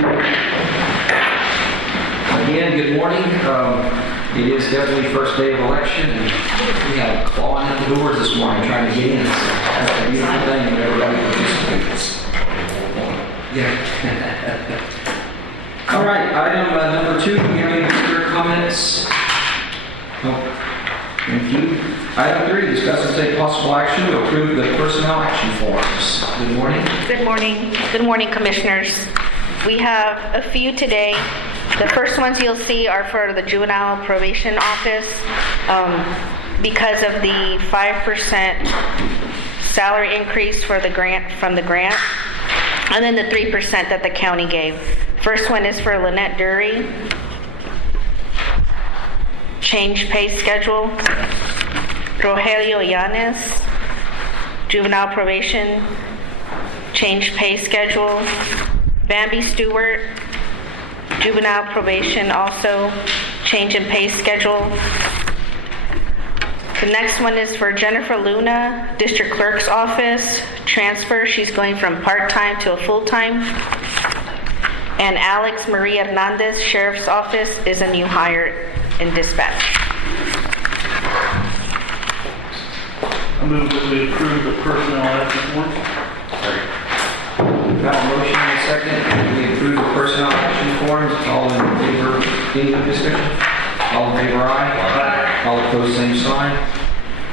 Again, good morning. It is definitely first day of election, and we have clawing at the doors this morning trying to get in. So that's a beautiful thing when everybody participates. Yeah. All right, item number 2, we have any further comments? No. Thank you. Item 3, discuss and take possible action to approve the personnel action forms. Good morning. Good morning. Good morning, Commissioners. We have a few today. The first ones you'll see are for the Juvenile Probation Office because of the 5% salary increase for the grant from the grant, and then the 3% that the county gave. First one is for Lynette Dury. Change pay schedule. Rogelio Yanes, Juvenile Probation, change pay schedule. Bambi Stewart, Juvenile Probation, also change in pay schedule. The next one is for Jennifer Luna, District Clerk's Office, transfer. She's going from part-time to a full-time. And Alex Marie Hernandez, Sheriff's Office, is a new hire in dispatch. I move that we approve the personnel action forms. Got a motion and a second. We approve the personnel action forms. All in favor, any discussion? All in favor, aye. Aye. All opposed, same sign.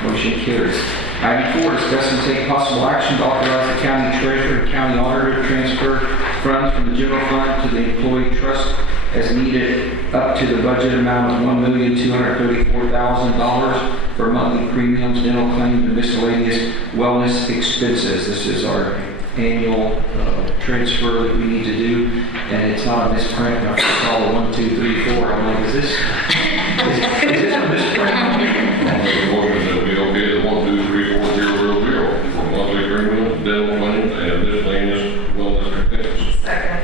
Motion carries. Item 4, discuss and take possible action to authorize the county treasurer and county auditor to transfer funds from the general fund to the employee trust as needed up to the budget amount of $1,234,000 for monthly premiums, dental claims, and miscellaneous wellness expenses. This is our annual transfer that we need to do, and it's not a misprint. I saw the 1, 2, 3, 4. I'm like, is this a misprint? That we okay the 1, 2, 3, 4, 0, 0, 0 for monthly premiums, dental claims, and miscellaneous wellness expenses. Second.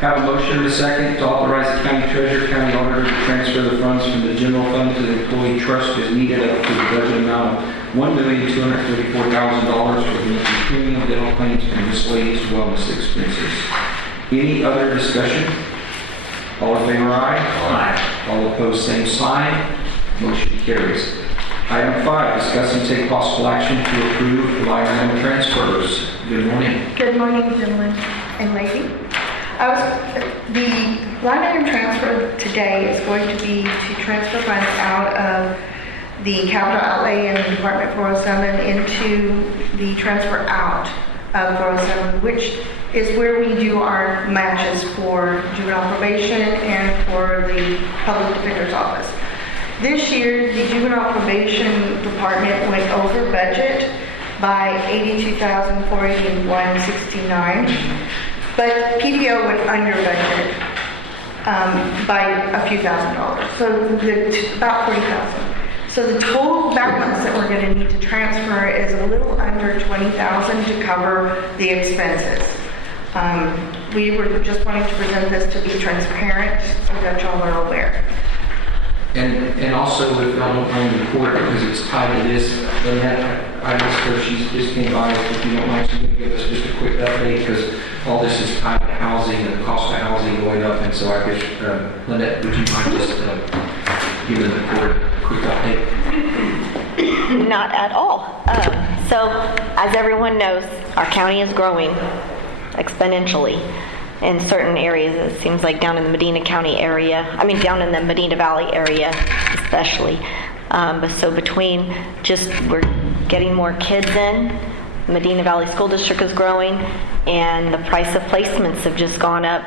Have a motion and a second to authorize the county treasurer, county auditor to transfer the funds from the general fund to the employee trust as needed up to the budget amount of $1,234,000 for the premium, dental claims, and miscellaneous wellness expenses. Any other discussion? All in favor, aye. Aye. All opposed, same sign. Motion carries. Item 5, discuss and take possible action to approve line item transfers. Good morning. Good morning, gentlemen and lady. The line item transfer today is going to be to transfer funds out of the capital outlay in the Department 407 into the transfer out of 407, which is where we do our matches for juvenile probation and for the public defender's office. This year, the juvenile probation department went over budget by $82,481.69. But PDO went under budget by a few $1,000s, so about $40,000. So the total balance that we're going to need to transfer is a little under $20,000 to cover the expenses. We were just wanting to present this to be transparent so that y'all are aware. And also, if I don't mind the court, because it's tied to this, Lynette, I asked her, she just came by, if you don't mind, she's going to give us just a quick update, because all this is tied to housing and the cost of housing going up, and so I guess, Lynette, would you mind just giving the court a quick update? Not at all. So, as everyone knows, our county is growing exponentially in certain areas. It seems like down in the Medina County area, down in the Medina Valley area especially. But so between we're getting more kids in, Medina Valley School District is growing, and the price of placements have just gone up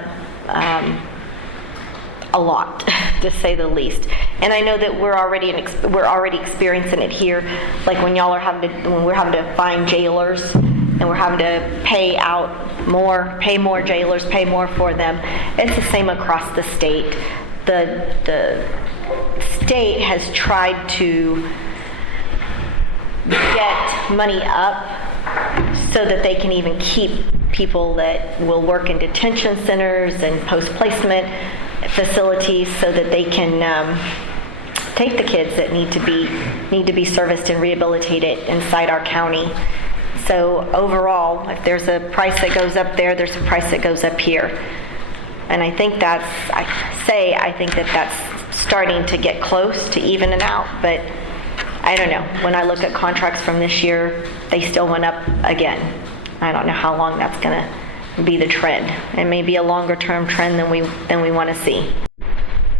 a lot, to say the least. And I know that we're already experiencing it here, like when we're having to find jailers, and we're having to pay more jailers, pay more for them. It's the same across the state. The state has tried to get money up so that they can even keep people that will work in detention centers and post-placement facilities so that they can take the kids that need to be serviced and rehabilitated inside our county. So overall, if there's a price that goes up there, there's a price that goes up here. And I think I think that that's starting to get close to evening out, but I don't know. When I look at contracts from this year, they still went up again. I don't know how long that's gonna be the trend. It may be a longer term trend than we want to see.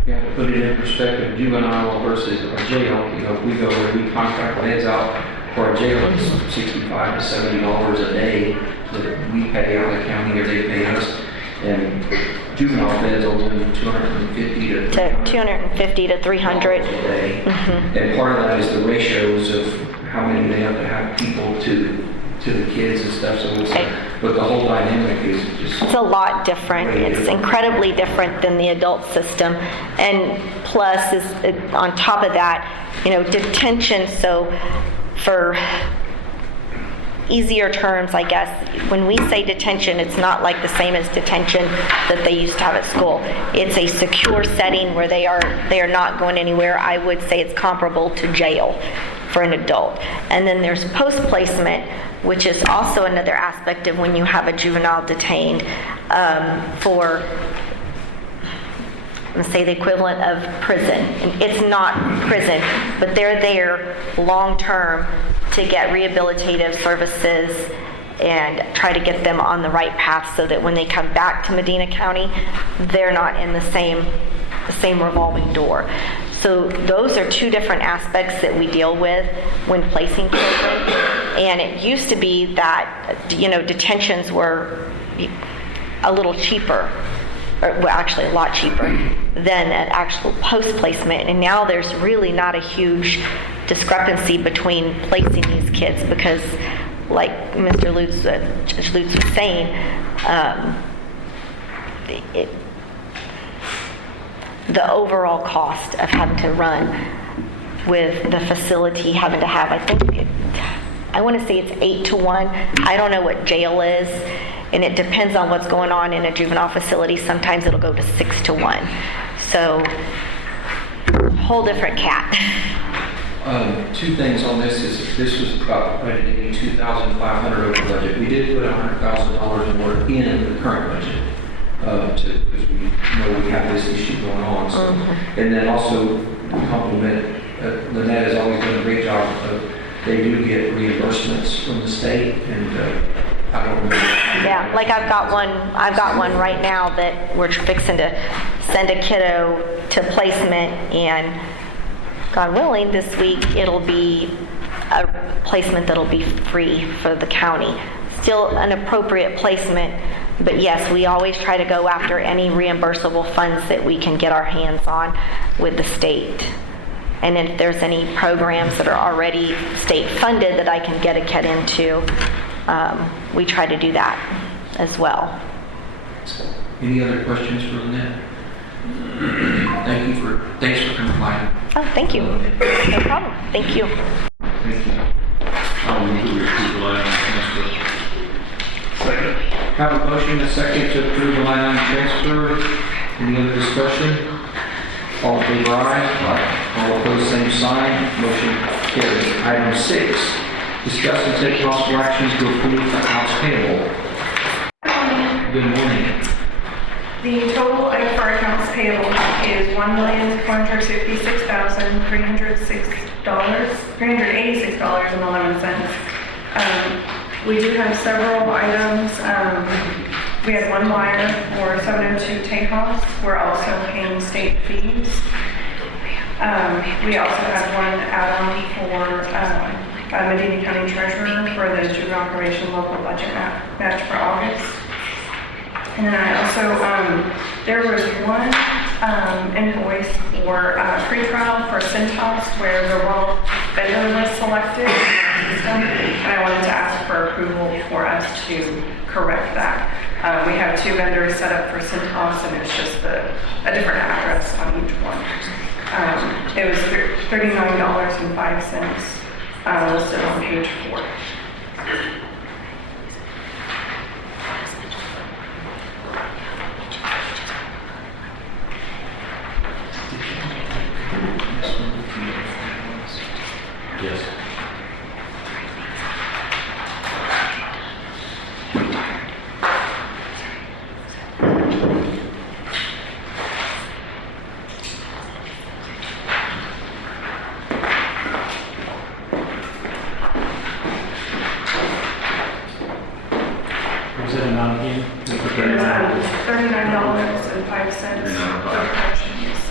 Yeah, to put it in perspective, juvenile versus a jail, if we go where we contract beds out for a jail, it's $65 to $70 a day that we pay out of the county or they pay us. And juvenile beds are only $250 to $300 a day. And part of that is the ratios of how many they have to have people to the kids and stuff. So it's but the whole dynamic is just... It's a lot different. It's incredibly different than the adult system. And plus, on top of that, detention, so for easier terms, I guess, when we say detention, it's not like the same as detention that they used to have at school. It's a secure setting where they are not going anywhere. I would say it's comparable to jail for an adult. And then there's post-placement, which is also another aspect of when you have a juvenile detained for, let's say, the equivalent of prison. And it's not prison, but they're there long-term to get rehabilitative services and try to get them on the right path so that when they come back to Medina County, they're not in the same revolving door. So those are two different aspects that we deal with when placing children. And it used to be that, detentions were a little cheaper, or well, actually a lot cheaper than an actual post-placement. And now there's really not a huge discrepancy between placing these kids because, like Mr. Judge Lutz was saying, the overall cost of having to run with the facility having to have, I want to say it's 8 to 1. I don't know what jail is, and it depends on what's going on in a juvenile facility. Sometimes it'll go to 6 to 1. So, whole different cat. Two things on this is this was about budgeting $2,500 over budget. We did put $100,000 more in the current budget because we know we have this issue going on. So. And then also compliment Lynette has always done a great job. They do get reimbursements from the state, and I don't know. Yeah, like I've got one right now that we're fixing to send a kiddo to placement, and God willing, this week it'll be a placement that'll be free for the county. Still an appropriate placement, but yes, we always try to go after any reimbursable funds that we can get our hands on with the state. And if there's any programs that are already state funded that I can get a kid into, we try to do that as well. Any other questions for Lynette? Thanks for coming by. Oh, thank you. No problem. Thank you. Thank you. I'll move to approve the line item transfer. Second. Have a motion and a second to approve the line item transfer. Any other discussion? All in favor, aye. All opposed, same sign. Motion carries. Item 6, discuss and take possible actions to approve accounts payable. Good morning. The total for accounts payable is $1,486,11. We do have several items. We had one wire for 702 Tejas. We're also paying state fees. We also have one add-on for Medina County Treasurer for the juvenile probation local budget match for August. And then I also, there was one invoice for pretrial for Cintas where the wrong vendor was selected in our system, and I wanted to ask for approval for us to correct that. We have 2 vendors set up for Cintas, and it's just a different address on each one. It was $39.05 listed on page 4. Yes. What was that amount again? It was $39.05 per collection, yes.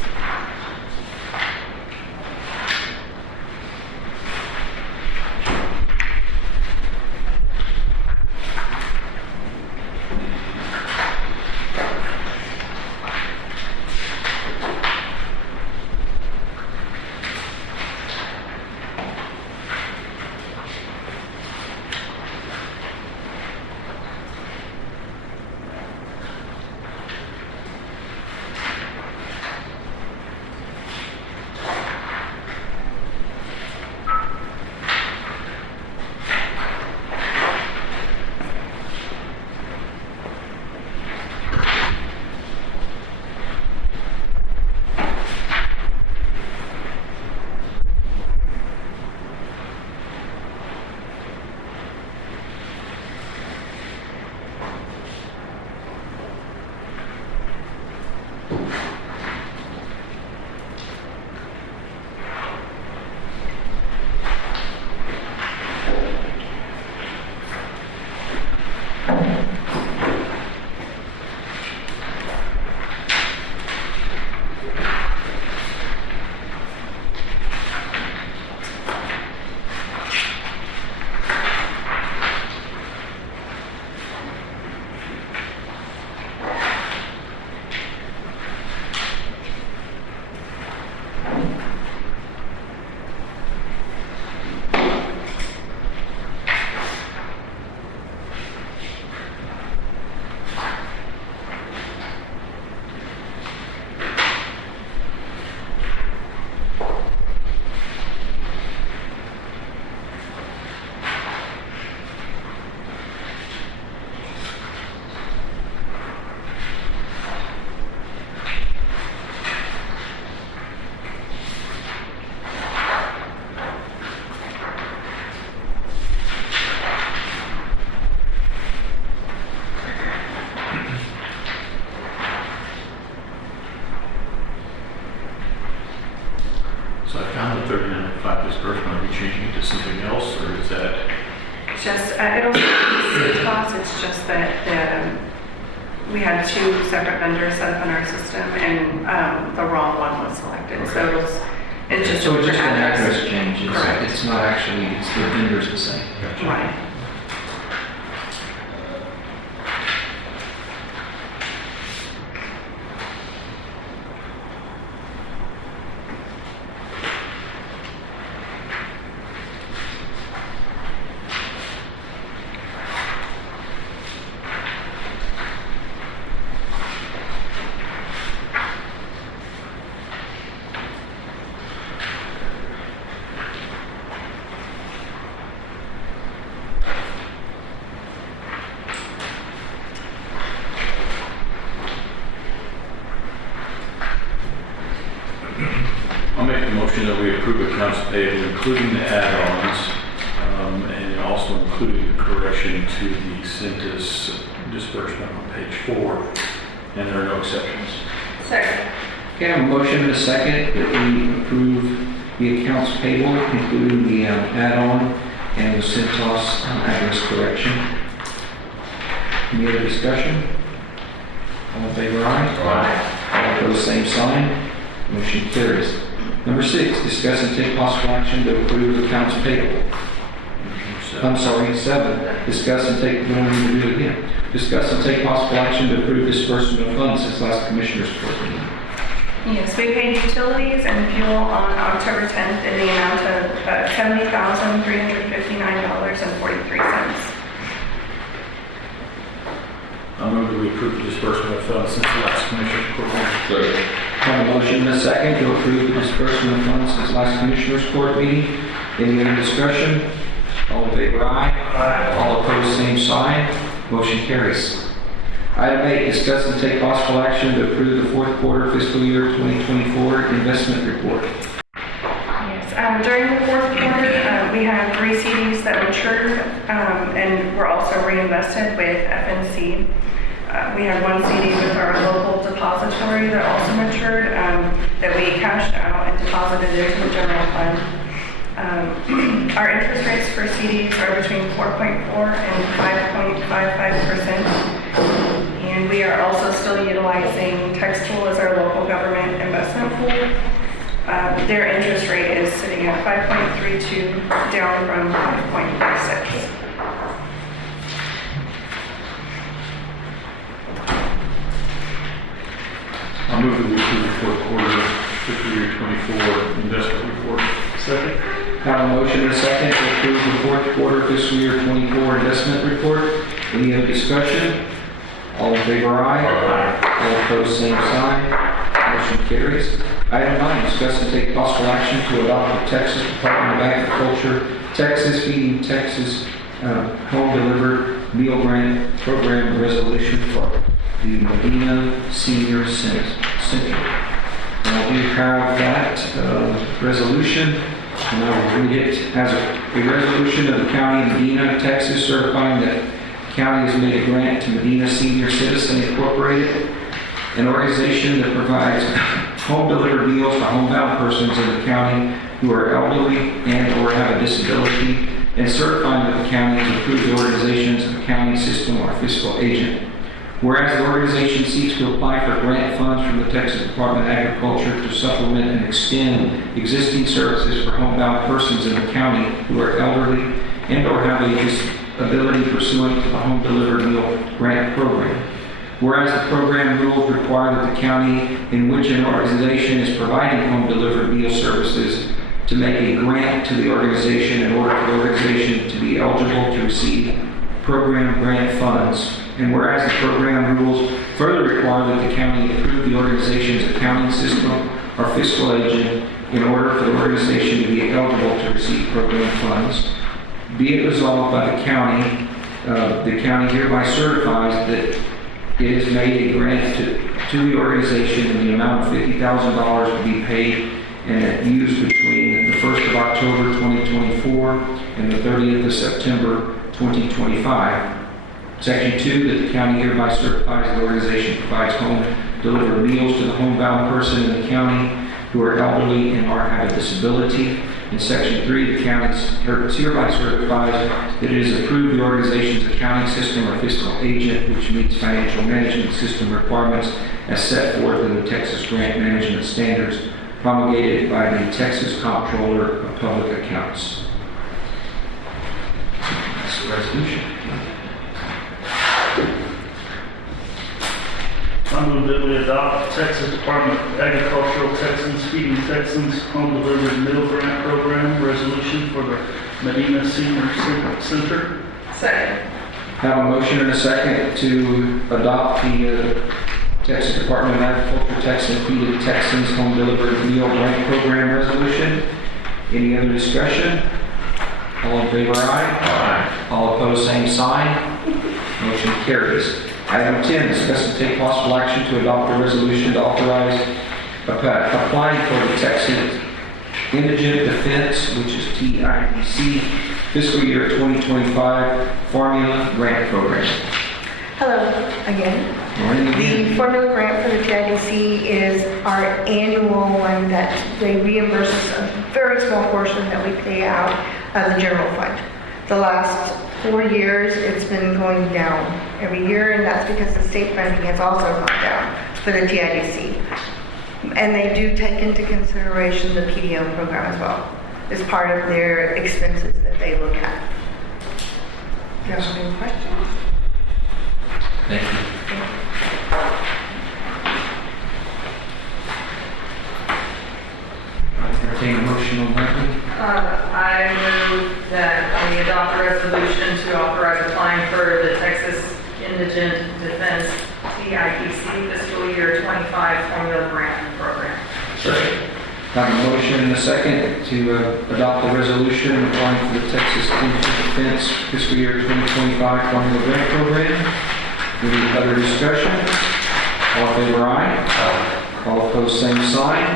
So I found the 39.5 disbursement. Are we changing it to something else, or is that? Just, it'll be cost, it's just that we had two separate vendors set up in our system, and the wrong one was selected, so it's just. So it's just an address change, Correct. it's not actually, it's the vendors the same. Right. I'll make a motion that we approve accounts payable, including the add-ons, and also including the correction to the Centus disbursement on page 4, and there are no exceptions. Second. Okay, I have a motion and a second that we approve the accounts payable, including the add-on and the Centos address correction. Any other discussion? All in favor, aye? Aye. All opposed, same sign. Motion carries. Number 6, discuss and take possible action to approve accounts payable. I'm sorry, 7, discuss and take, we don't need to do it again. Discuss and take possible action to approve disbursement of funds since last Commissioners Court meeting. Yes, we paid utilities and fuel on October 10th in the amount of $70,359.43. I'll move that we approve the disbursement of funds since the last Commissioners Court meeting. Second. I have a motion and a second to approve the disbursement of funds since last Commissioners Court meeting. Any other discussion? All in favor, aye. Aye. All opposed, same sign. Motion carries. Item 8, discuss and take possible action to approve the fourth quarter fiscal year 2024 investment report. Yes, during the fourth quarter, we had 3 CDs that matured and were also reinvested with FNC. We had 1 CD with our local depository that also matured that we cashed out and deposited into the general fund. Our interest rates for CDs are between 4.4 and 5.55%. And we are also still utilizing Textpool as our local government investment pool. Their interest rate is sitting at 5.32, down from 5.36. I'll move that we approve the fourth quarter fiscal year 24 investment report. Second. Have a motion and a second to approve the fourth quarter fiscal year 24 investment report. Any other discussion? All in favor, aye. All opposed, same sign. Motion carries. Item 9, discuss and take possible action to adopt the Texas Department of Agriculture, Texas Feeding Texas Home Delivered Meal Grant Program Resolution for the Medina Senior Center. And I do have that resolution, and I will read it as a resolution of the County of Medina, Texas, certifying that the county has made a grant to Medina Senior Citizen Incorporated, an organization that provides home-delivered meals to homebound persons in the county who are elderly and/or have a disability, and certifying that the county has approved the organization's accounting system or fiscal agent. Whereas the organization seeks to apply for grant funds from the Texas Department of Agriculture to supplement and extend existing services for homebound persons in the county who are elderly and/or have a disability pursuant to the Home Delivered Meal Grant Program. Whereas the program rules require that the county in which an organization is providing home delivered meal services to make a grant to the organization in order for the organization to be eligible to receive program grant funds. And whereas the program rules further require that the county approve the organization's accounting system or fiscal agent in order for the organization to be eligible to receive program funds, be it resolved by the county hereby certifies that it has made a grant to the organization in the amount of $50,000 to be paid and used between the 1st of October 2024 and the 30th of September 2025. Section 2, that the county hereby certifies the organization provides home delivered meals to the homebound person in the county who are elderly and/or have a disability. In Section 3, the county hereby certifies that it has approved the organization's accounting system or fiscal agent which meets financial management system requirements as set forth in the Texas Grant Management Standards promulgated by the Texas Comptroller of Public Accounts. That's the resolution. I move that we adopt the Texas Department of Agricultural Texans Feeding Texans Home Delivered Meal Grant Program Resolution for the Medina Senior Center. Second. Have a motion and a second to adopt the Texas Department of Agriculture Texan Feeding Texans Home Delivered Meal Grant Program Resolution. Any other discussion? All in favor, aye. Aye. All opposed, same sign. Motion carries. Item 10, discuss and take possible action to adopt a resolution to authorize applying for the Texas Indigent Defense, which is TIDC, fiscal year 2025 Formula Grant Program. Hello again. Morning The again. formula grant for the TIDC is our annual one that they reimburse us a very small portion that we pay out of the general fund. The last 4 years, it's been going down every year, and that's because the state funding has also gone down for the TIDC. And they do take into consideration the PDO program as well, as part of their expenses that they look at. Do you have any questions? Thank you. I entertain a motion on that one. I move that we adopt a resolution to authorize applying for the Texas Indigent Defense TIDC fiscal year 25 Formula Grant Program. Second. Have a motion and a second to adopt the resolution applying for the Texas Indigent Defense fiscal year 2025 Formula Grant Program. Any other discussion? All in favor, aye. All opposed, same sign.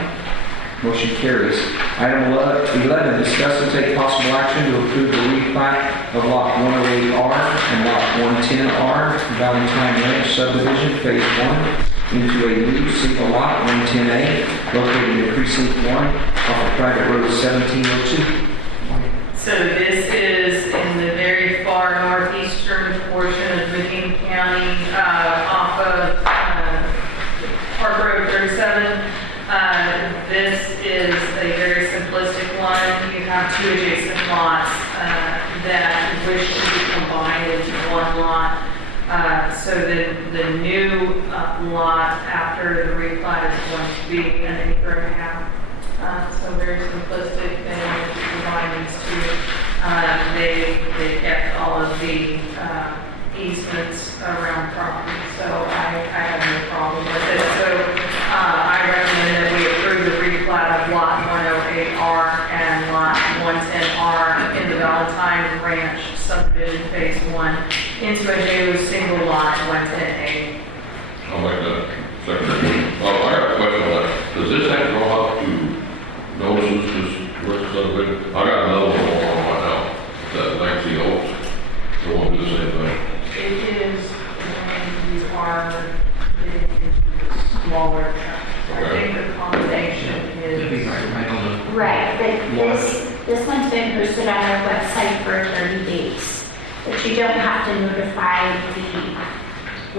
Motion carries. Item 11, discuss and take possible action to approve the replat of Lot 108R and Lot 110R, Valentine Ranch subdivision, Phase 1, into a new single lot, 110A, located in Precinct 1, off of Private Road 1702. So this is in the very far northeastern portion of Medina County, off of Park Road 37. This is a very simplistic one. You have two adjacent lots that wish to be combined into one lot. So the new lot after the replat is going to be an acre and a half. So very simplistic, and combine these two. They kept all of the easements around property, so I have no problem with it. So I recommend that we approve the replat of lot 108R and lot 110R in the Valentine Ranch subdivision phase 1 into a new single lot 110A. I'll make that second. I got a question on that. Does this have to go out to notices, just rest of it? I got another one on right now, that 19 Oaks. They want to do the same thing. It is when you are getting into smaller tracts. I think the combination is. Right, but this one's been posted on our website for 30 days. But you don't have to notify the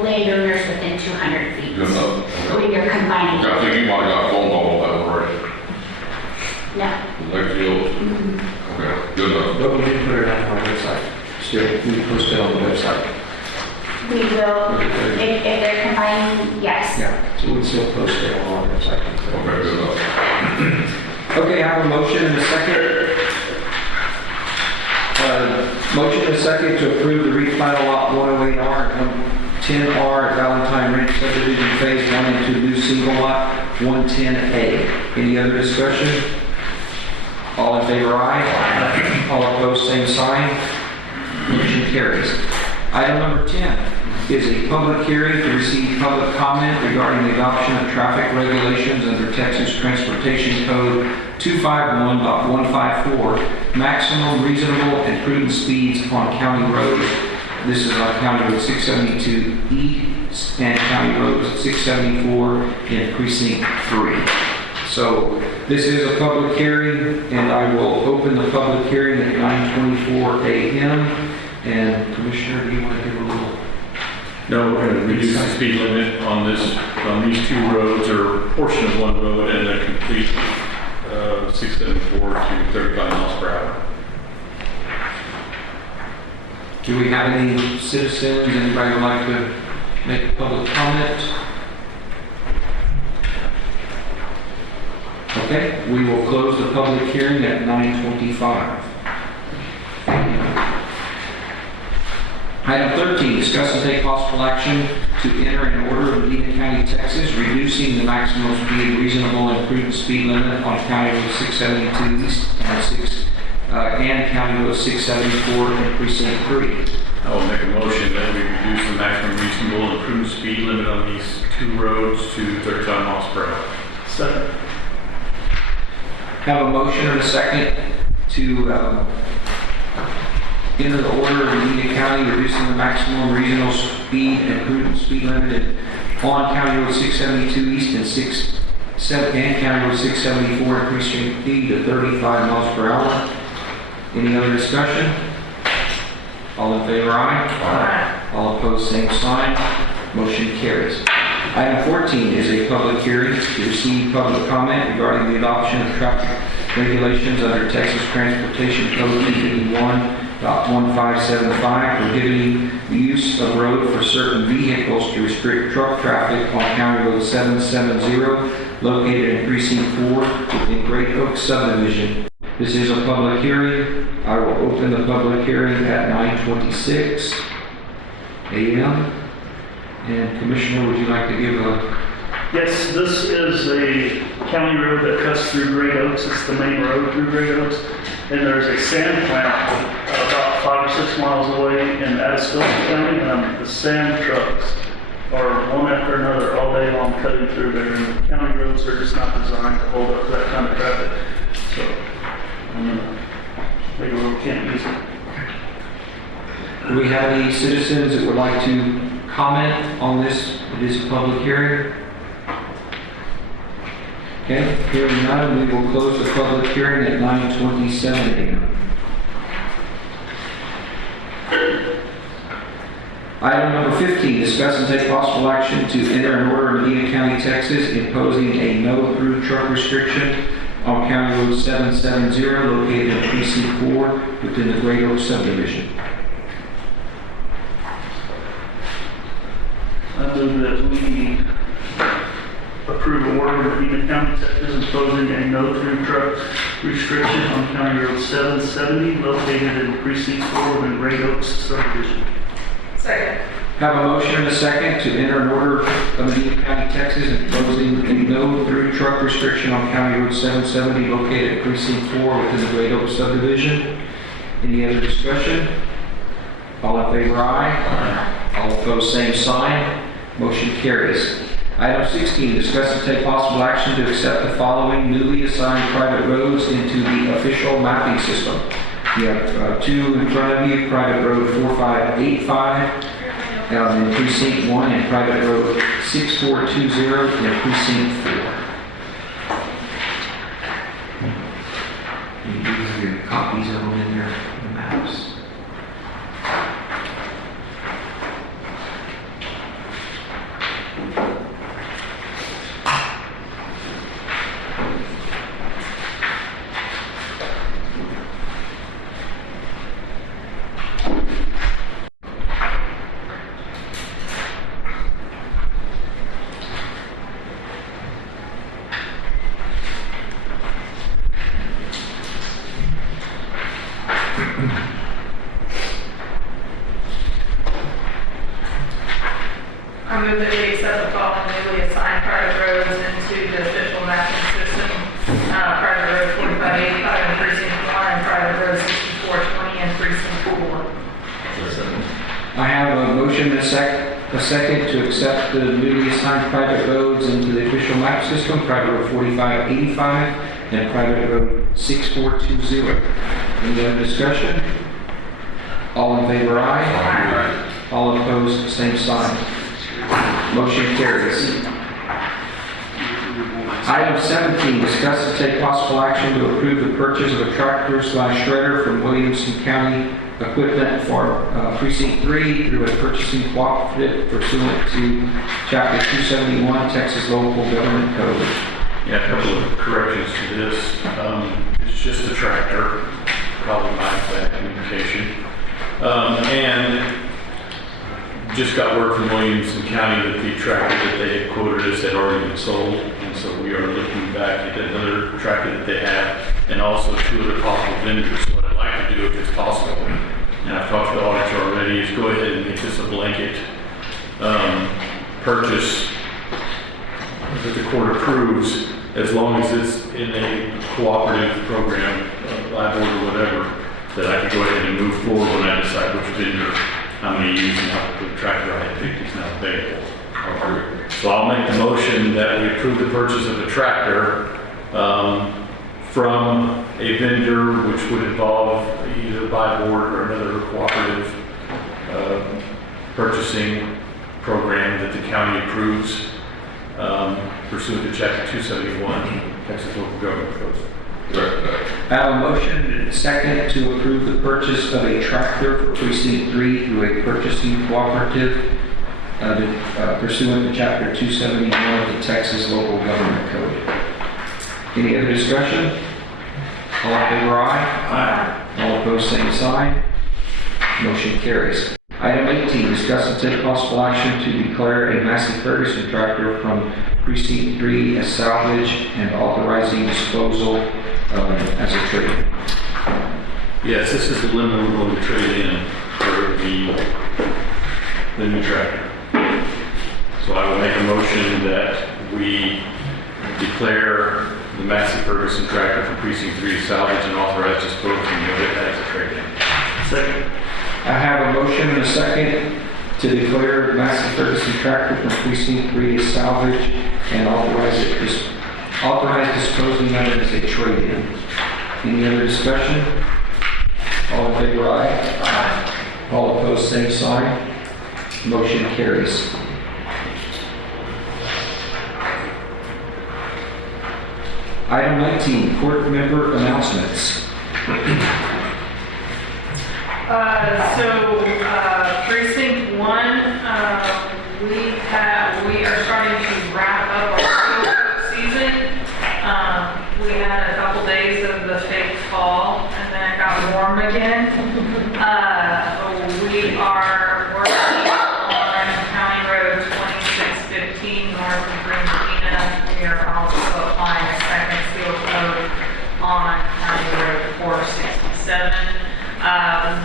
landowners within 200 feet. Good enough. When you're combining. I think you might have got a phone call on that one, right? No. Lexi Oaks. Okay, good enough. But we didn't put it on our website. Still, we posted it on the website. We will, if they're combining, yes. Yeah, so we still post it on our website. Okay, good enough. Okay, I have a motion and a second. Motion and a second to approve the replat of lot 108R and 110R at Valentine Ranch subdivision phase 1 into new single lot 110A. Any other discussion? All in favor, aye. All opposed, same sign. Motion carries. Item number 10 is a public hearing to receive public comment regarding the adoption of traffic regulations under Texas Transportation Code 251.154, maximum reasonable and prudent speeds on county roads. This is on County Road 672 East and County Road 674 in Precinct 3. So this is a public hearing, and I will open the public hearing at 9:24 a.m. And Commissioner, do you want to give a little? No, we're going to reduce the speed limit on these two roads, or a portion of one road, and a complete 674 to 35 miles per hour. Do we have any citizens, anybody would like to make a public comment? Okay, we will close the public hearing at 9:25. Item 13, discuss and take possible action to enter an order of Medina County, Texas, reducing the maximum speed, reasonable and prudent speed limit on County Road 672 East and County Road 674 in Precinct 3. I will make a motion that we reduce the maximum reasonable and prudent speed limit on these two roads to 35 miles per hour. Second. Have a motion and a second to enter the order of Medina County reducing the maximum reasonable speed and prudent speed limit on County Road 672 East and County Road 674 in Precinct 3 to 35 miles per hour. Any other discussion? All in favor, aye. Aye. All opposed, same sign. Motion carries. Item 14 is a public hearing to receive public comment regarding the adoption of traffic regulations under Texas Transportation Code 251.1575, prohibiting the use of road for certain vehicles to restrict truck traffic on County Road 770, located in Precinct 4 within Great Oak subdivision. This is a public hearing. I will open the public hearing at 9:26 a.m. And Commissioner, would you like to give a... Yes, this is a county road that cuts through Great Oaks. It's the main road through Great Oaks. And there's a sand plant about 5 or 6 miles away in Atascosa County. And the sand trucks are one after another all day long cutting through there. And the county roads are just not designed to hold up to that kind of traffic. So, big road can't use it. Do we have any citizens that would like to comment on this? It is a public hearing. Okay, hearing none, we will close the public hearing at 9:27 a.m. Item number 15, discuss and take possible action to enter an order in Medina County, Texas, imposing a no through truck restriction on County Road 770 located in Precinct 4 within the Great Oak subdivision. I move that we approve an order in Medina County, Texas, imposing a no-through truck restriction on County Road 770 located in Precinct 4 within Great Oaks subdivision. Second. Have a motion and a second to enter an order of Medina County, Texas, imposing a no through truck restriction on County Road 770 located at Precinct 4 within the Great Oak subdivision. Any other discussion? All in favor, aye. All opposed, same sign. Motion carries. Item 16, discuss and take possible action to accept the following newly assigned private roads into the official mapping system. You have two in front of you, private road 4585 in precinct 1 and private road 6420 in precinct 4. You do have your copies of them in there, the maps. I move that we accept the following newly assigned private roads into the official mapping system. Private road 4585 in precinct 1 and private road 6420 in precinct 4. I have a motion and a second to accept the newly assigned private roads into the official map system, private road 4585 and private road 6420. Any other discussion? All in favor, aye. Aye. All opposed, same sign. Motion carries. Item 17, discuss and take possible action to approve the purchase of a tractor/shredder from Williamson County Equipment for Precinct 3 through a purchasing cooperative pursuant to Chapter 271 Texas Local Government Code. Yeah, a couple of corrections to this. It's just a tractor, probably my bad communication. And just got word from Williamson County that the tractor that they had quoted us had already been sold. And so we are looking back at another tractor that they have and also two other possible vendors. So what I'd like to do, if it's possible, and I've talked to the auditor already, is go ahead and make this a blanket purchase that the court approves, as long as it's in a cooperative program, lab order or whatever, that I can go ahead and move forward when I decide which vendor I'm going to use and how the tractor I picked is now available. So I'll make the motion that we approve the purchase of a tractor from a vendor, which would involve either buy board or another cooperative purchasing program that the county approves pursuant to Chapter 271 Texas Local Government Code. I have a motion and a second to approve the purchase of a tractor for Precinct 3 through a purchasing cooperative pursuant to Chapter 271 of the Texas Local Government Code. Any other discussion? All in favor, aye. Aye. All opposed, same sign. Motion carries. Item 18, discuss and take possible action to declare a Massey Ferguson tractor from Precinct 3 as salvage and authorizing disposal as a trade. Yes, this is the limit we're going to trade in for the new tractor. So I will make a motion that we declare the Massey Ferguson tractor from Precinct 3 salvage and authorize disposal of it as a trade-in. Second. I have a motion and a second to declare the Massey Ferguson tractor from Precinct 3 as salvage and authorize disposing of it as a trade-in. Any other discussion? All in favor, aye. Aye. All opposed, same sign. Motion carries. Item 19, court member announcements. Precinct 1, we are starting to wrap up our field trip season. We had a couple days of the fake fall, and then it got warm again. We are working on County Road 2615 north of Medina. We are also applying a second seal coat on County Road 467.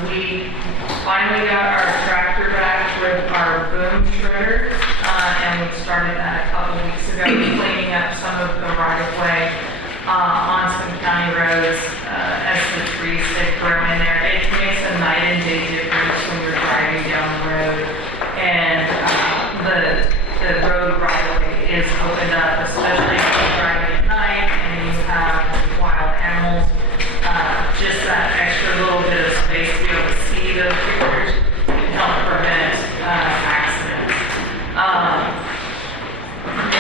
We finally got our tractor back with our boom shredder, and we started that a couple weeks ago, cleaning up some of the right-of-way on some county roads as the trees had grown in there. It makes a night and day difference when you're driving down the road, and the road right-of-way is opened up, especially if you're driving at night and you have wild animals. Just that extra little bit of space to be able to see those creatures can help prevent accidents.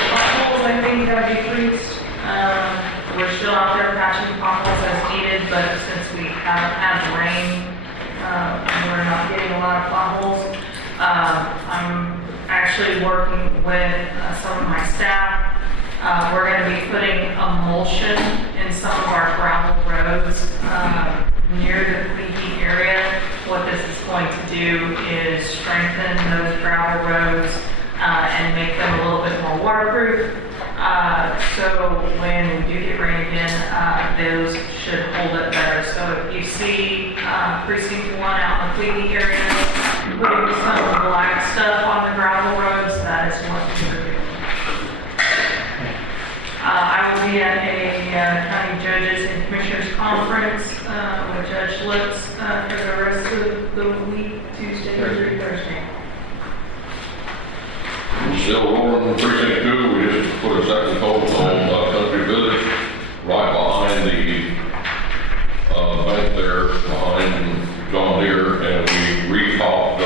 Potholes, I think, gotta be fixed. We're still out there patching potholes as needed, but since we haven't had rain, we're not getting a lot of potholes. I'm actually working with some of my staff. We're going to be putting emulsion in some of our gravel roads near the Queehee area. What this is going to do is strengthen those gravel roads and make them a little bit more waterproof. So when we do get rain again, those should hold up better. So if you see Precinct 1 out in the Queehee area putting some black stuff on the gravel roads, that is what we're doing. I will be at a county judges and commissioners conference with Judge Lips for the rest of the week, Tuesday through Thursday. Still rolling in precinct 2, we just put a second coat on Country Village, right behind the bank there, behind John Deere, and we retopped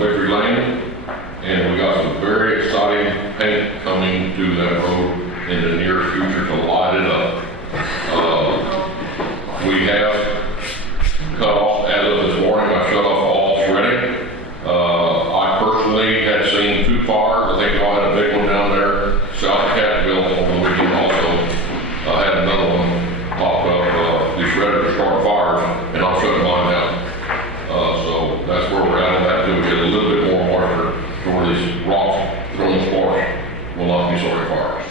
Victory Lane, and we got some very exciting paint coming to that road in the near future to light it up. We have cut off, as of this morning, I shut off all shredding. I personally had seen 2 fires. I think y'all had a big one down there, south of Catville over the weekend also. I had another one pop up. The shredders start fires, and I'll shut mine down. So that's where we're at on that, till we get a little bit more water for these rocks throwing sparks will not be sorry fires.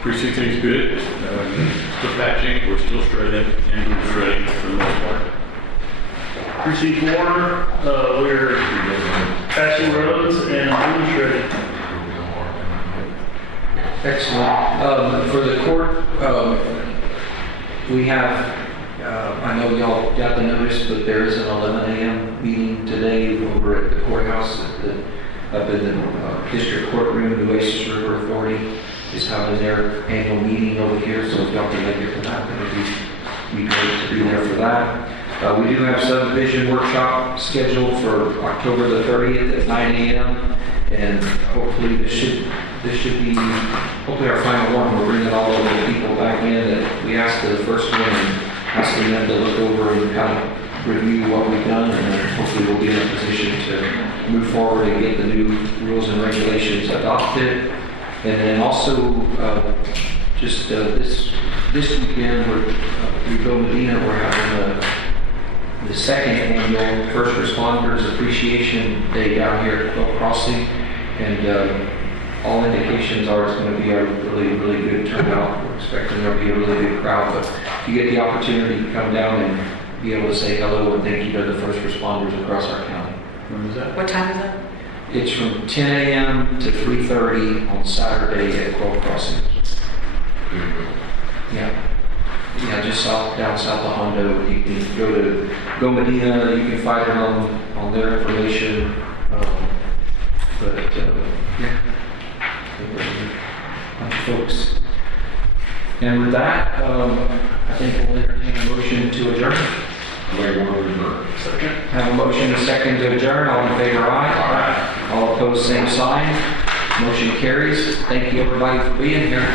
Precinct 3 is good. Still patching, we're still shredding, and we're shredding for the most part. Precinct 4, we're patching roads and boom shredding. Excellent. For the court, we have, I know y'all got the notice, but there is an 11 a.m. meeting today over at the courthouse up in the district courtroom. The Oasis River Authority is having their annual meeting over here, so if y'all can make it for that, that would be great to be there for that. We do have subdivision workshop scheduled for October the 30th at 9 a.m. and hopefully this should be hopefully our final one. We're bringing all of the people back in that we asked the first one and asking them to look over and kind of review what we've done, and then hopefully we'll be in a position to move forward and get the new rules and regulations adopted. And then also just this weekend we go to Medina. We're having the second annual First Responders Appreciation Day down here at Quail Crossing, and all indications are it's going to be a really, really good turnout. We're expecting there'll be a really big crowd, but if you get the opportunity to come down and be able to say hello and thank you to the first responders across our county. When is that? What time is that? It's from 10 a.m. to 3:30 on Saturday at Quail Crossing. Yeah, just down south of Hondo. You can go Medina. You can find it on their information. Yeah, a bunch of folks. And with that, I think we'll entertain a motion to adjourn. Second. Have a motion, a second to adjourn. All in favor, aye. Aye. All opposed, same sign. Motion carries. Thank you, everybody, for being here.